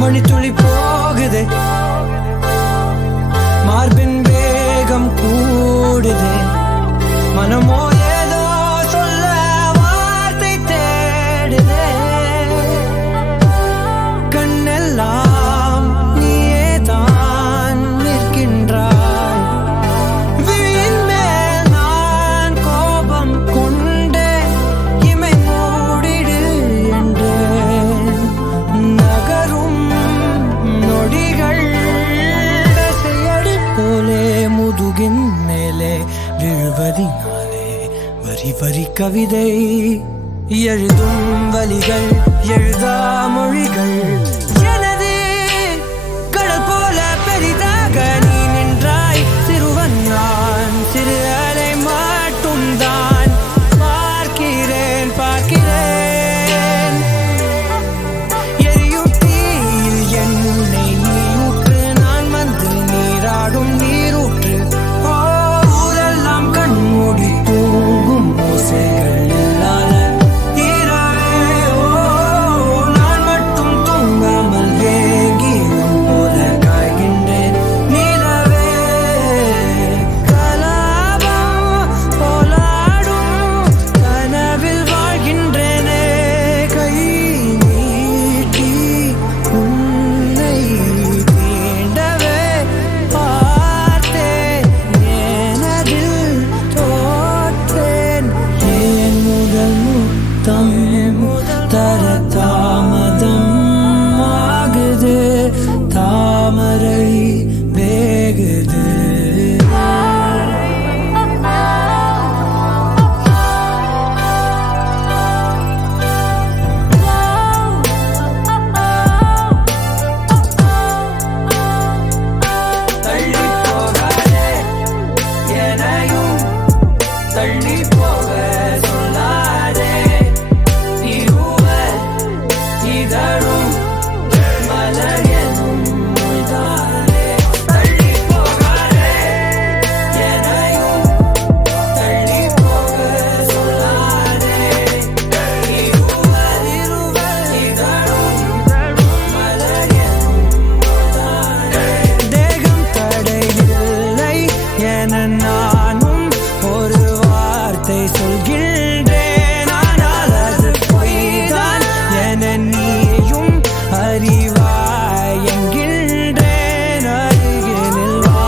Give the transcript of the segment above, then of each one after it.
மணித்துளி போகுதே, மார்பின் வேகம் கூடுதே, மனமோ ஏதோ சொல்ல வார்த்தை தேடுதே, கண்ணெல்லாம் நீயே தான் நிற்கின்றாய், விழியின் மேல் நான் கோபம் கொண்டே இமை மூடிடு என்றேன். நகரும் நொடிகள் செயடி போலே முதுகின் மேலே விழுவதினாலே வரி வரி கவிதை எழுதும் வலிகள் எழுதா மொழிகள். எனது கடல் போல பெரிதாக நீ நின்றாய், சிறுவன் நான் சிறு அலை மட்டும் தான் பார்க்கிறேன் பார்க்கிறேன். எரியும் தீயில் என்னை நீ ஊற்று, நான் வந்து நீராடும் நீரூற்று. ஊரெல்லாம் கண்மூடி தூங்கும் ஓசைகள் இல்லாத இரவே. அறிவாய் என்கின்றேன் அருகினில் வா.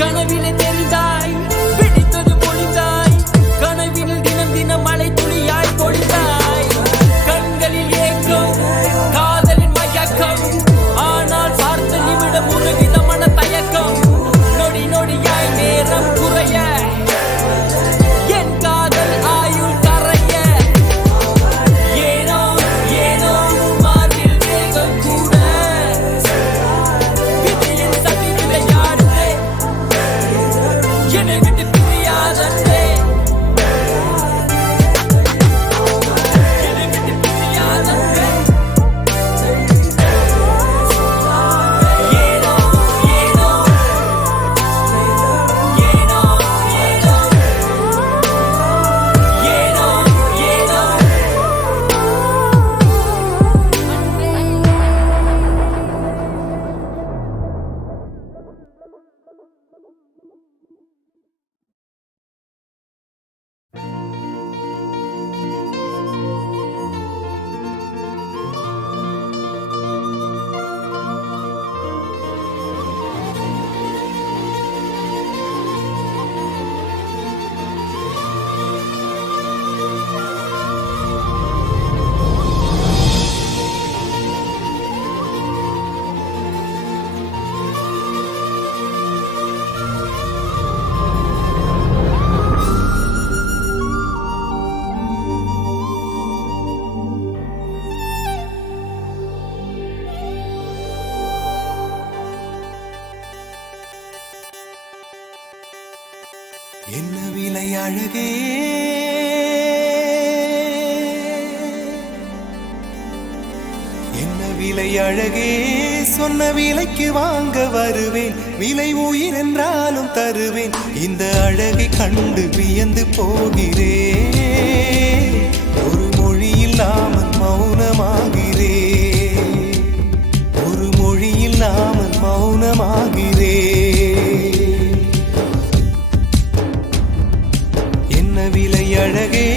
கனவிலே தெரிந்தாய், பிடித்தது பொழிந்தாய், கனவினில் தினம் தினம் மழை துளியாய் பொழிந்தாய். கண்களில் ஏக்கம், காதலின் மயக்கம், ஆனால் பார்த்த நிமிடம் உருகித மன தயக்கம். நொடி நொடியாய் நேரம் குறைய, என் காதல் ஆயுள் கரைய. ஏனோ ஏனோ மார்பில் வேகம் கூட, விதியின் சதி விளையாடுதே, என்னை விட்டு பிரியாதே, என்னை விட்டு பிரியாதே. ஏனோ ஏனோ ஏனோ ஏனோ ஏனோ ஏனோ. என்ன விலை அழகே, என்ன விலை அழகே, சொன்ன விலைக்கு வாங்க வருவேன், விலை உயிர் என்றாலும் தருவேன். இந்த அழகை கண்டு வியந்து போகிறேன், ஒரு மொழி இல்லாமல் மௌனமாகிறேன், ஒரு மொழி இல்லாமல் மௌனமாகிறேன். என்ன விலை அழகே,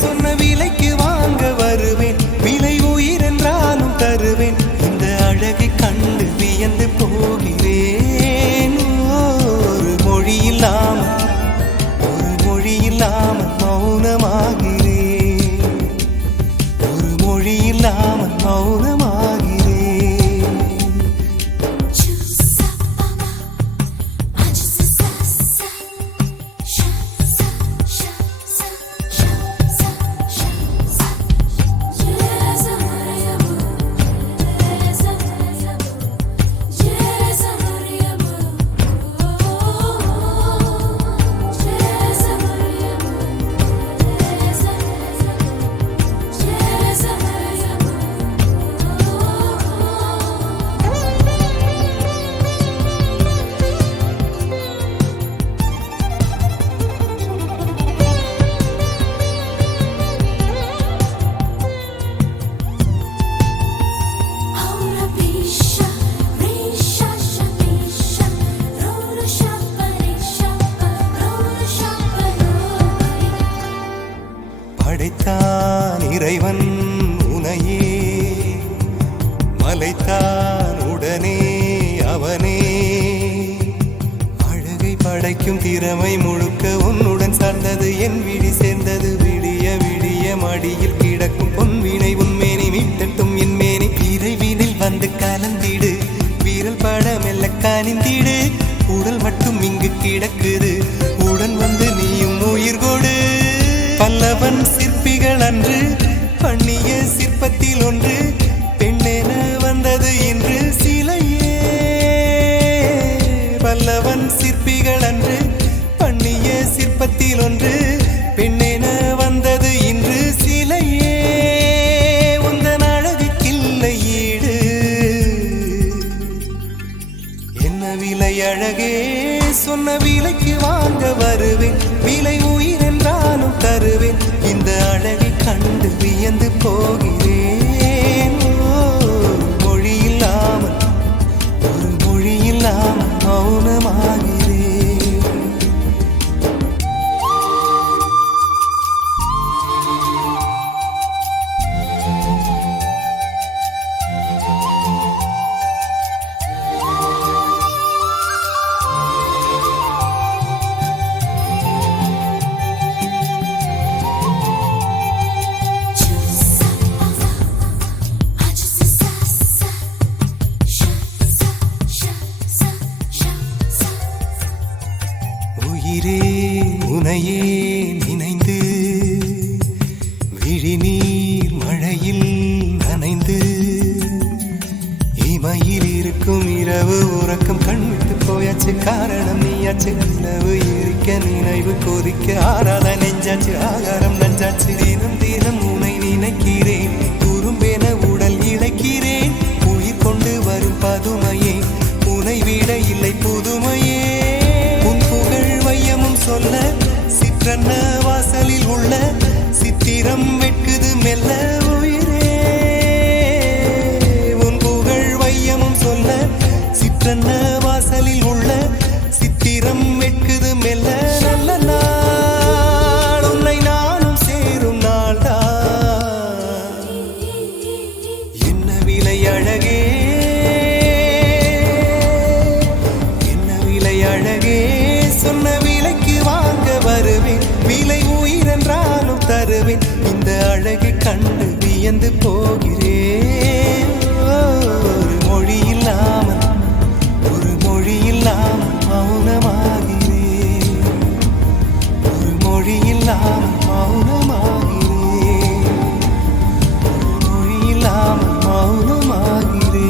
சொன்ன விலைக்கு வாங்க வருவேன், விலை உயிர் என்றாலும் தருவேன். இந்த அழகை கண்டு வியந்து போகிறேன், ஒரு மொழி இல்லாமல், ஒரு மொழி இல்லாமல் மௌனமாகிறேன், ஒரு மொழி இல்லாமல் மௌனமாகிறேன். படைத்தான் இறைவன் உனையே, மலைத்தான் உடனே அவனே. அழகை படைக்கும் திறமை முழுக்க உன்னுடன் சார்ந்தது, என் விழி சேர்ந்தது. விடிய விடிய மடியில் கிடக்கும் பொன்வினை உன்மேனி மீட்டட்டும் என் மேனி. இறைவினில் வந்து கலந்திடு, வீரல் பட மெல்ல காணிந்திடு. உடல் மட்டும் இங்கு கிடக்குது, உடன் வந்து நீயும் உயிர் கொடு. பல்லவன் சிற்பிகள் அன்று பண்ணிய சிற்பத்தில் ஒன்று, பெண்ணென வந்தது இன்று சிலையே. பல்லவன் சிற்பிகள் அன்று பண்ணிய சிற்பத்தில் ஒன்று, பெண்ணென வந்தது இன்று சிலையே. உந்தன் அழகுக்கில்லை ஈடு, என்ன விலை அழகே, சொன்ன விலைக்கு வாங்க வருவேன், விலை உயிர் என்றாலும் தருவேன். இந்த அழகை கண்டு வியந்து போகிறேன், மொழி இல்லாமல் இருக்கும் இரவு உறக்கம் கண் விட்டு போயாச்சு காரணம் நீயாச்சு நிலவு எரிக்க நினைவு கொதிக்க ஆறாத நெஞ்சாச்சு ஆகாரம் நஞ்சாச்சு தினம் தினம் உனை நினைக்கிறேன் குறும்பென உடல் இழைக்கிறேன் உயிர் கொண்டு வரும் பதுமையே உனை விட இல்லை புதுமையே உன் புகழ் வையமும் சொல்ல சிற்றன்ன வாசலில் உள்ள சித்திரம் வெட்குது மெல்ல உயிரே உன் புகழ் வையமும் சொல்ல சிற்றன்ன வாசலில் உள்ள சித்திரம் வெட்குது மெல்ல நல்ல நாள் உன்னை நானும் சேரும் நாள்தான் என்ன விலை அழகே என்ன விலை அழகே சொன்ன விலைக்கு வாங்க வருவேன் விலை உயிரென்றாலும் தருவேன் இந்த அழகை கண்டு வியந்து போகிறேன் ஒரு மொழி இல்லாமல் மௌனமாகிறேன் ஒரு மொழி இல்லாமல் மௌனமாகிறேன் ஒரு மொழி இல்லாமல் மௌனமாகிறேன்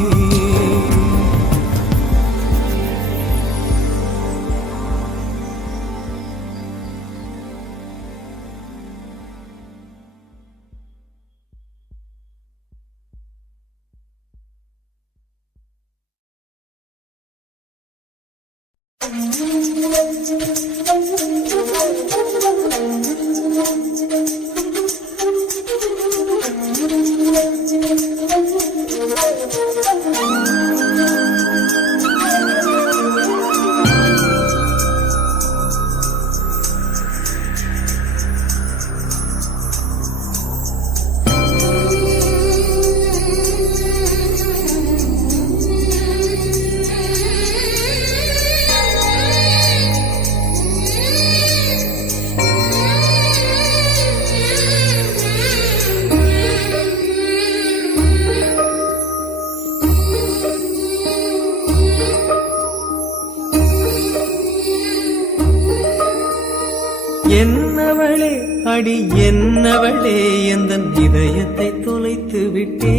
என்னவளே அடி என்னவளே எந்தன் இதயத்தை தொலைத்து விட்டே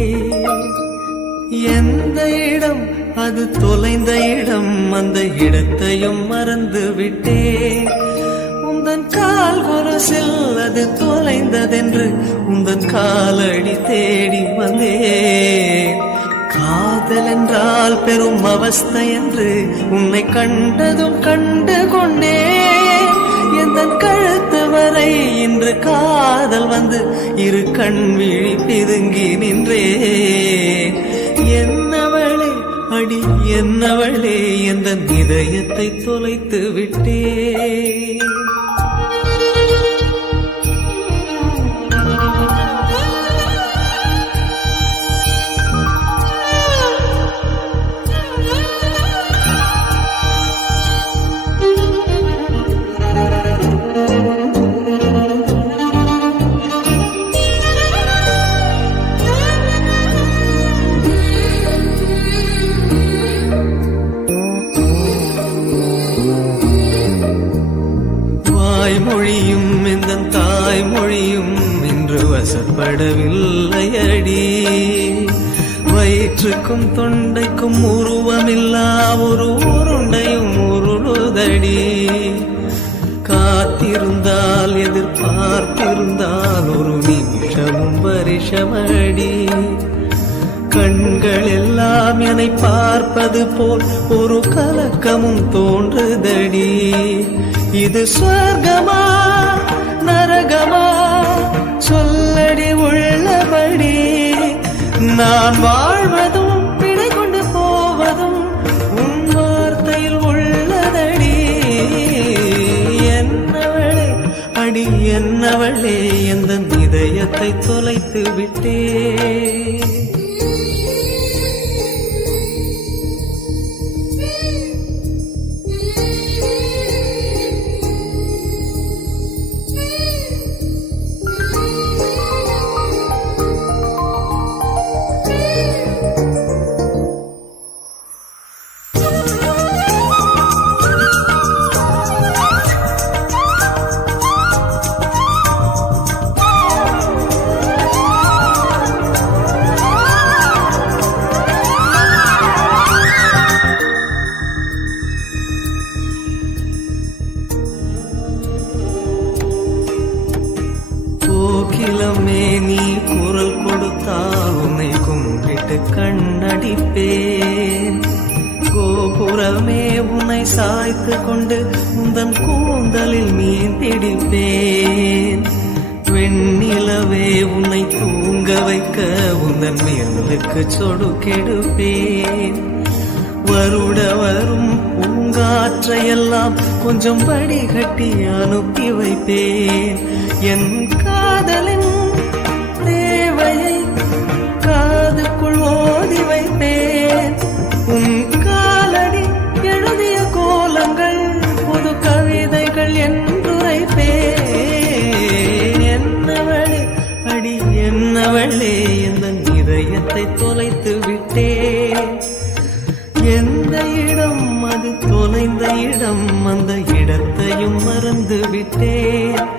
எந்த இடம் அது தொலைந்த இடம் அந்த இடத்தையும் மறந்து விட்டே உந்தன் கால் கொலுசில் அது தொலைந்ததென்று உந்தன் காலடி தேடி வந்தேன் காதல் என்றால் பெரும் அவஸ்தை என்று உன்னை கண்டதும் கண்டு கொண்டேன் எந்தன் கழுத்து வரை இன்று காதல் வந்து இரு கண் விழி பிதுங்கி நின்றே என்னவளே அடி என்னவளே எந்தன் இதயத்தை தொலைத்து விட்டே மொழியும் இந்த தாய்மொழியும் இன்று வசப்படவில்லை அடி வயிற்றுக்கும் தொண்டைக்கும் உருவமில்லா ஒரு உருண்டையும் உருளுதடி காத்திருந்தால் எதிர்பார்த்திருந்தால் ஒரு நிமிஷமும் வருஷமடி கண்கள் எல்லாம் என்னை பார்ப்பது போல் ஒரு கலக்கமும் தோன்றுதடி இது ஸ்வர்கமா நரகமா சொல்லடி உள்ளபடி நான் வாழ்வதும் பிழை கொண்டு போவதும் உன் வார்த்தையில் உள்ளதடி என்னவளே அடி என்னவளே எந்த இதயத்தை தொலைத்து விட்டே எடுப்பேன். கோபுரமே உன்னை சாய்த்து கொண்டு உந்தன் கூந்தலில் மீன் பிடிப்பேன். வெண்ணிலவே உன்னை தூங்க வைக்க உந்தன் மேலுக்கு சொடுக்கெடுப்பேன். வருட வரும் பூங்காற்றையெல்லாம் கொஞ்சம் வடிகட்டி அனுப்பி வைப்பேன். என் காதலின் தேவையை காதுக்குள் ஓதி வைப்பேன். உன் காலடி எழுதிய கோலங்கள் புது கவிதைகள் என்றுரைப்பேன். என்னவளே அடி என்னவளே எந்த இதயத்தை தொலைத்து விட்டேன். எந்த இடம் அது தொலைந்த இடம், அந்த இடத்தையும் மறந்து விட்டேன்.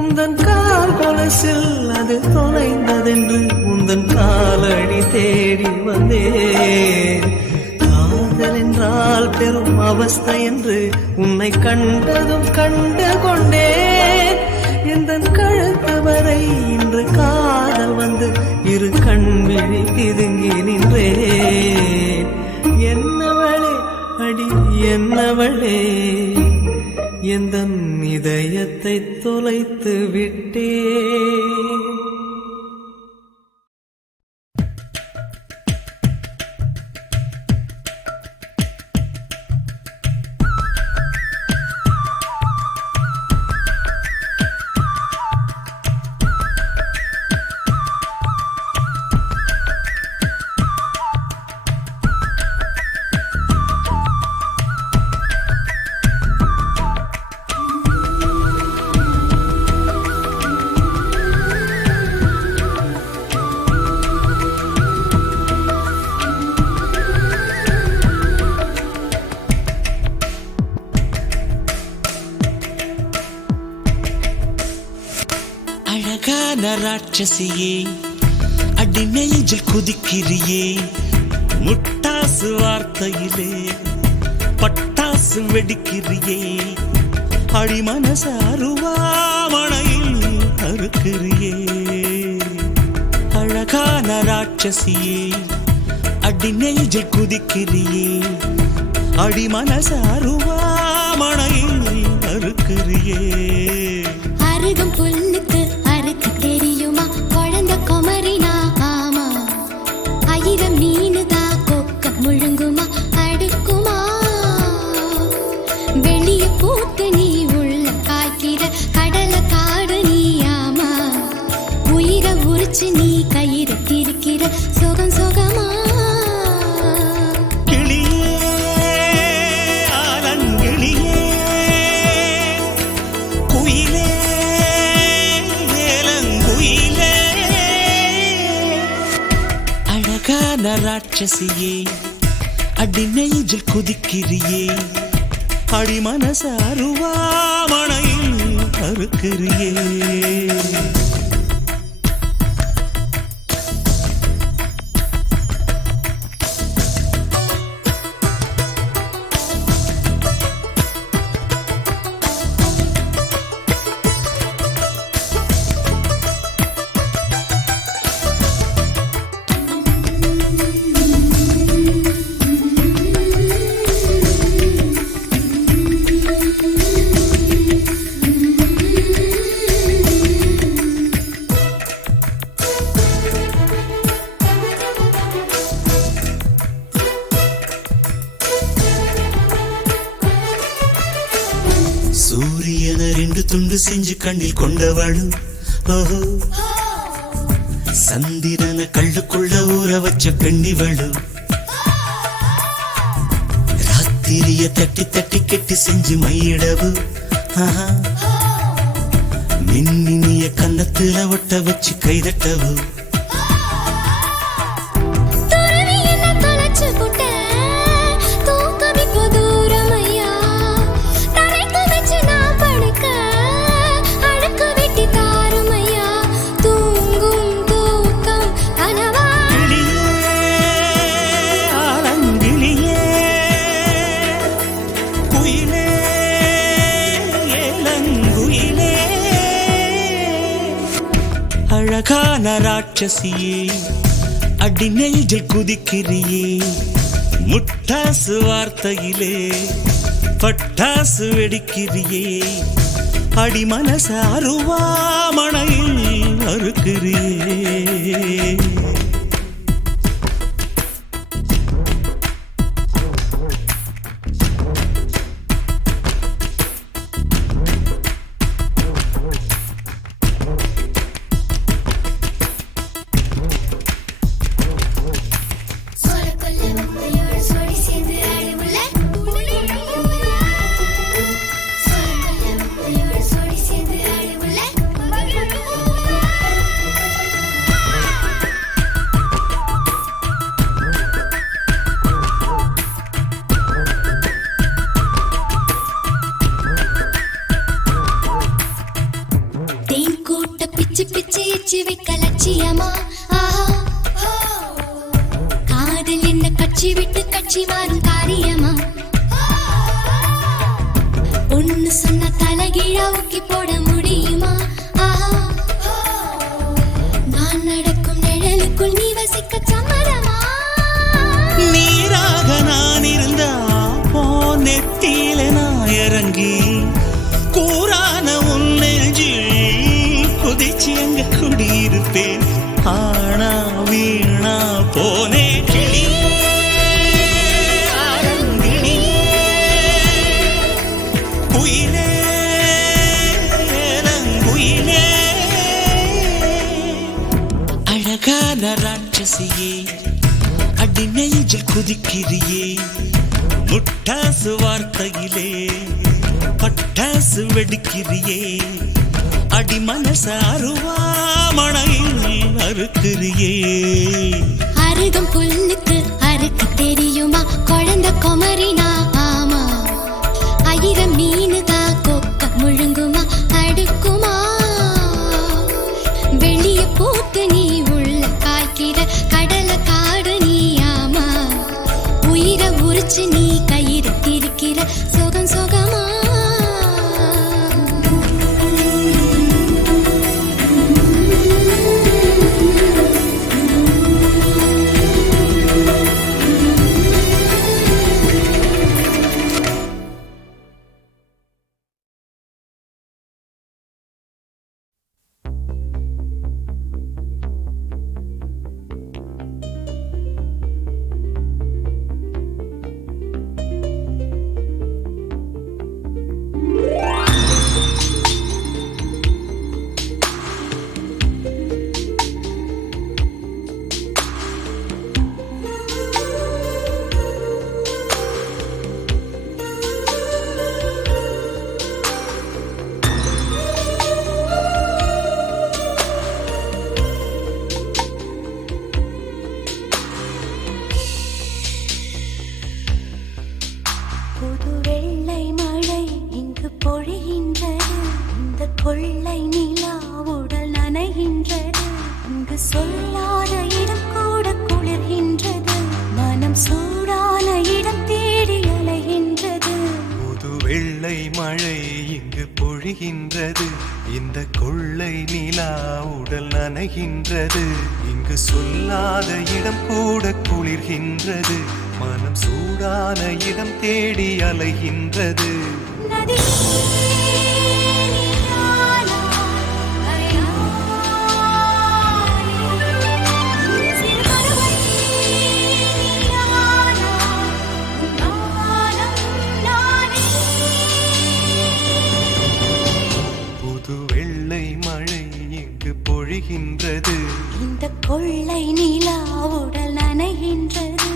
உந்தன் கால் கொலசில் அது தொலைந்ததென்று உந்தன் காலடி தேடி வந்தேன். காதல் என்றால் பெரும் அவஸ்தை என்று உன்னை கண்டதும் கண்டு கொண்டேன். எந்தன் கழுத்து வரை இன்று காதல் வந்து இரு கண்விழி பிதுங்கி நின்றேன். என்னவளே அடி என்னவளே எந்தன் இதயத்தை தொலைத்து விட்டேன். அழகான ராட்சசியே, அடி நெஞ்சில் குதிக்கிறியே, முட்டாசு வார்த்தையிலே பட்டாசு வெடிக்கிறியே, அடி மனச அருவாமணையில் அறுக்கிறியே. அழகான ராட்சசியே, அடி நெஞ்சில் குதிக்கிறியே, அடி மனச அருவாமணையில் அறுக்கிறியே. அருகும் புல்லுக்கு அறுக்க தெரியுமா குழந்தை குமரினா? ஆமா, ஆயிரம் மீனுதா கொக்க முழுங்குமா அடுக்குமா? வெளிய பூத்து நீ உள்ள காய்க்கிற கடல காடு நீ. ஆமா, உயிரை உரிச்சு நீ கயிறு திரிக்கிற சுகம் சுகமா? ராட்சசியே, அடி நெஞ்சில் குதிக்கிறியே, அடி மனச அருவாமணையில் அறுக்கிறியே. சூரியனை ரெண்டு துண்டு செஞ்சு கண்ணில் கொண்டவளு, ஓஹோ, சந்திரனை கள்ளுக்குள்ள ஊற வச்ச பெண்ணிவளு, ராத்திரிய தட்டி தட்டி கெட்டி செஞ்சு மையிடவு, மின்னினிய கன்னத்துல ஒட்ட வச்சு கைதட்டவு. அழகான ராட்சசியே, அடி நெஞ்சில் குதிக்கிறியே முட்டாசு வார்த்தையிலே பட்டாசு வெடிக்கிறியே அடி மனச அருவாமணையில் அறுக்கிறியே காதல் என்ன கட்சி விட்டு கட்சி மாறும் காரியமா ஒன்னு சொன்ன தலைகீழா ஊக்கி போட முடியுமா நான் நடக்கும் நிழலுக்குள் நீ வசிக்க சம்மதமா நீராக நான் இருந்தா போ நெத்தியில நான் இறங்கி கூறான உன் நெஞ்சில் குதிச்சு அங்க குடியிருப்பேன் ஆனா வீணா போனே கிளி அரங்கிணி குயிலே குயிலே அழகான ராட்சசியே அடி நெஞ்சில் குதிக்கிறியே முட்டாசு வார்த்தையிலே பட்டாசு வெடிக்கிறியே அடி மனச அருவாமணையில் அறுக்கிறியே அருகம் புல்லுக்கு அறுக்க தெரியுமா குழந்தை குமரினா ஆமா ஆயிரம் மீனுதா கொக்க முழுங்குமா அடுக்குமா வெளிய பூத்து நீ உள்ள காய்க்கிற கடலை காடு நீ ஆமா உயிரை உரிச்சு நீ கயிறு திரிக்கிற சுகம் சுகமா கொள்ளை நிலா உடல் நனைகின்றது இங்கு சொல்லாத இடம் கூட குளிர்கின்றது மனம் சூடான இடம் தேடி அலைகின்றது புது வெள்ளை மழை இங்கு பொழிகின்றது இந்த கொள்ளை நிலா உடல் நனைகின்றது இங்கு சொல்லாத இடம் கூட குளிர்கின்றது மனம் சூடான இடம் தேடி அலைகின்றது நதி பொழிகின்றது இந்த கொள்ளை நிலா உடல் நனைகின்றது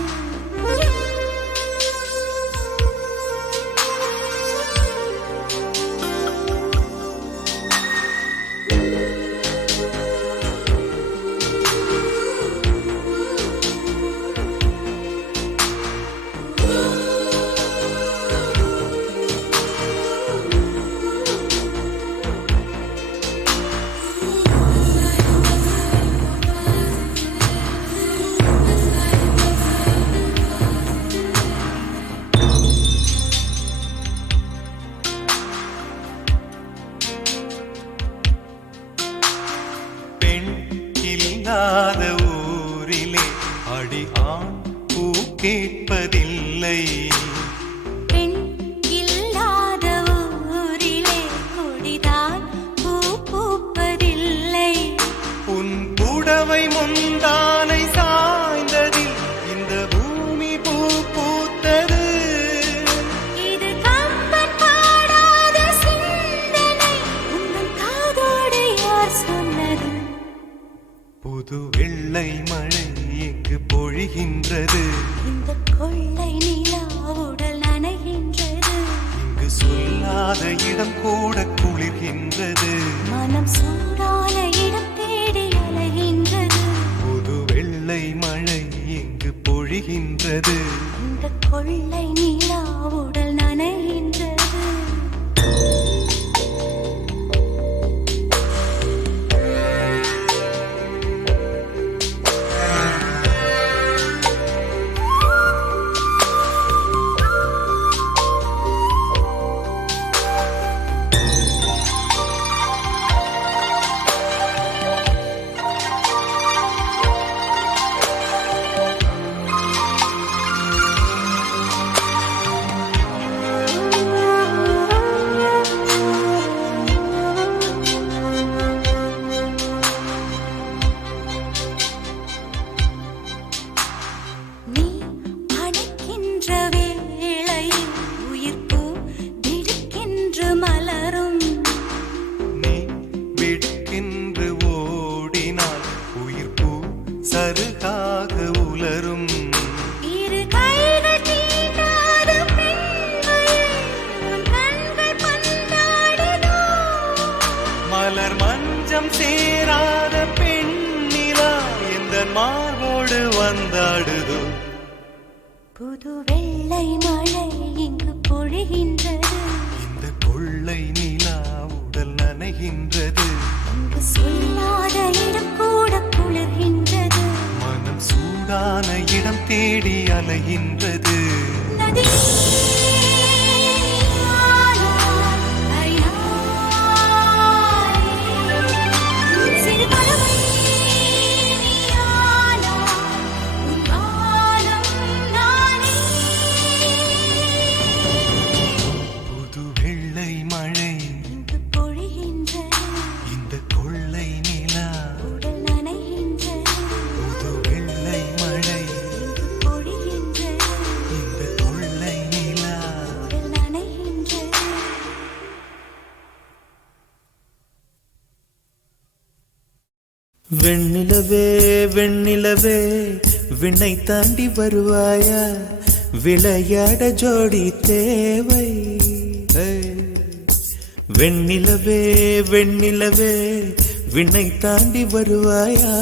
கேட்பதில்லை. பெண் இல்லாத ஊரிலே கொடிதான் பூ பூப்பதில்லை. உன் புடவை முந்தானை சாய்ந்ததில் இந்த பூமி பூ பூத்தது. இது கம்பன் பாடாத சிந்தனை, உங்கள் காதோடு யார் சொன்னது? புது வெள்ளை மழை எங்கு பொழிகின்றது. இந்த கொள்ளை நிலா உடல் நனைகின்றது. இங்கு சொல்லாத இடம் கூட குளிர்கின்றது. மனம் சூடான இடம் தேடி அலைகின்றது. புது வெள்ளை மழை எங்கு பொழிகின்றது. இந்த கொள்ளை நிலா உடல் நனைகின்றது. நீ அணைக்கின்ற வேளையில் உயிர்ப்பூ திடுக்கென்று மலரும். நீ வெட்கென்று ஓடினால் உயிர் பூ சருகாக உலரும். இரு கைகள் தீண்டாத பெண்மையை உன் கண்கள் பந்தாடுதோ? மலர் மஞ்சம் சேராத பெண்ணிலா எந்த மார்போடு வந்தாடுதோ. புது வெள்ளை மழை இங்கு பொழிகின்றது. இந்த கொள்ளை நிலா உடல் நனைகின்றது. இங்கு சொல்லாத இடம் கூட குளிர்கின்றது. மனம் சூடான இடம் தேடி அலைகின்றது. நதி சிறு பறவை நீயானாய், உன் வானம் நானே. புது வெள்ளை மழை இங்கு பொழிகின்றது. இந்த கொள்ளை நிலா. உடல் நனைகின்றது. புது வெள்ளை மழை இங்கு பொழிகின்றது. இந்த கொள்ளை நிலா. உடல் நனைகின்றது. வெண்ணிலவே வெண்ணிலவே விண்ணை தாண்டி வருவாயா, விளையாட ஜோடி தேவை. வெண்ணிலவே வெண்ணிலவே விண்ணை தாண்டி வருவாயா,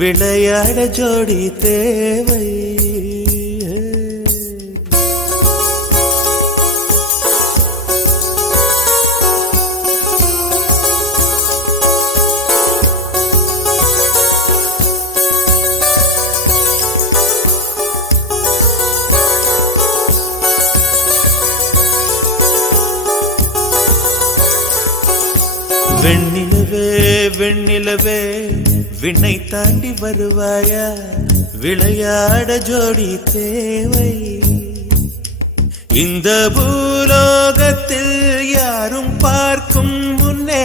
விளையாட ஜோடி தேவை. வெண்ணிலவே வெண்ணிலவே விண்ணை தாண்டி வருவாயா, விளையாட ஜோடி தேவை. இந்த பூலோகத்தில் யாரும் பார்க்கும் முன்னே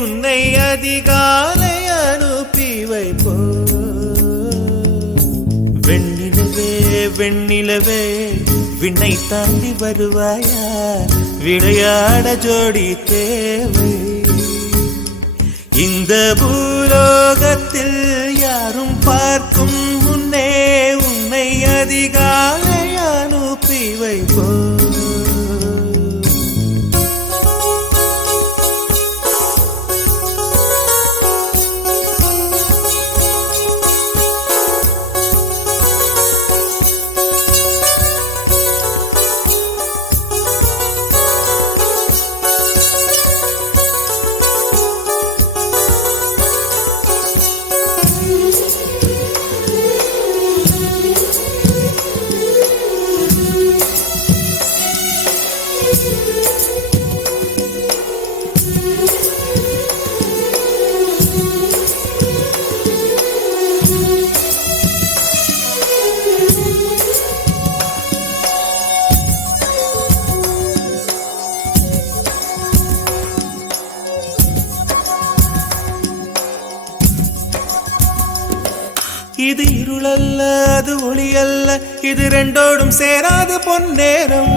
உன்னை அதிகாலை அனுப்பி வைப்போ. வெண்ணிலவே வெண்ணிலவே விண்ணை தாண்டி வருவாயா, விளையாட ஜோடி தேவை. இந்த பூலோகத்தில் யாரும் பார்க்கும் முன்னே உன்னை அதிகாலை அனுப்பி வைப்போ. அல்ல இது ரெண்டோடும் சேராத பொன்னேரம்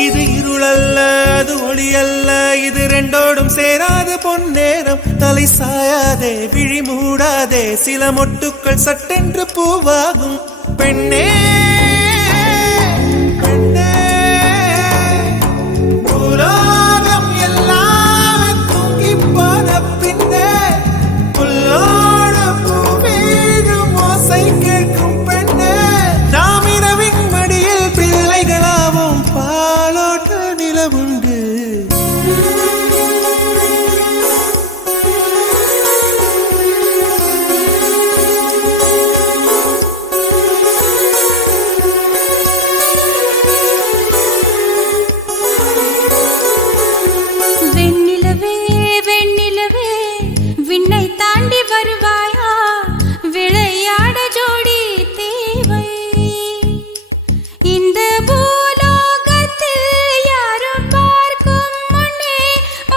இது இருளல்ல அது ஒளி அல்ல இது ரெண்டோடும் சேராத பொன்னேரம் தலை சாயாதே விழி மூடாதே சில மொட்டுக்கள் சட்டென்று பூவாகும் பெண்ணே பெண்ணே உலோகம் எல்லாம் தூங்கி போன பின்னே புல்லோடு பூவீடும் ஓசை கேட்கும் பெண்ணே நாம் இரவின் மடியில் பிள்ளைகளாவும் பாலோட்ட நிலவுண்டு வெண்ணிலவே வெண்ணிலவே விண்ணை தாண்டி வருவாயா விளையாட ஜோடி தேவை இந்த பூலோகத்தில் யாரும் பார்க்கும் முன்னே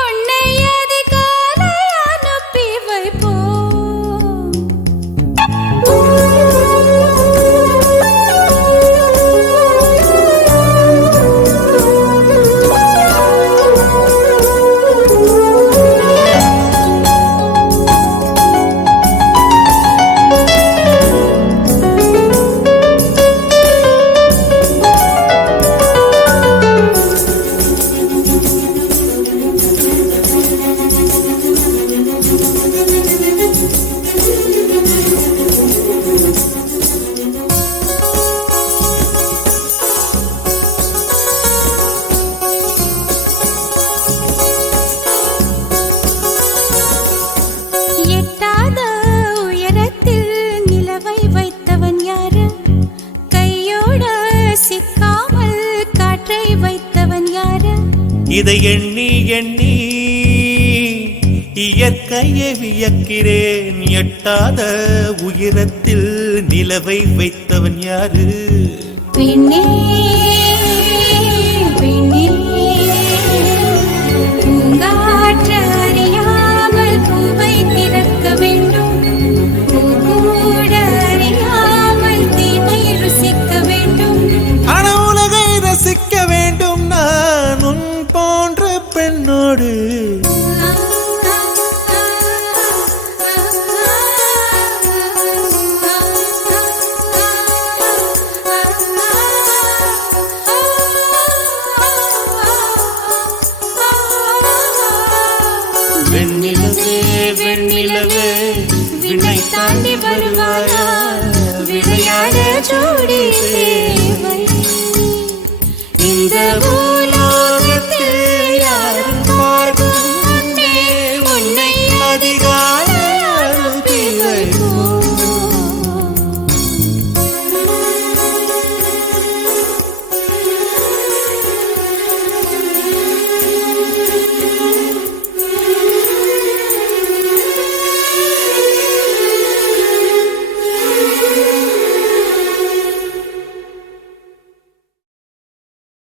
உன்னை அதிகாலை அனுப்பி எட்டாத உயரத்தில் நிலவை வைத்தவன் யாரு கையோட சிக்காமல் காற்றை வைத்தவன் யாரு இதை எண்ணி எண்ணி இயற்கையை வியக்கிறேன் எட்டாத உயரத்தில் நிலவை வைத்தவன் யாரு பெண்ணே பெண்ணே பூங்காற்று அறியாமல் பூவை திறக்க வேண்டும் பூக்கூட அறியாமல் தீமை ருசிக்க வேண்டும் ஆனா உலகை ரசிக்க வேண்டும் நான் உன் போன்ற பெண்ணோடு வெண்ணிலவே வெண்ணிலவே விண்ணை தாண்டி வருவாயா விளையாட ஜோடி தேவை இந்த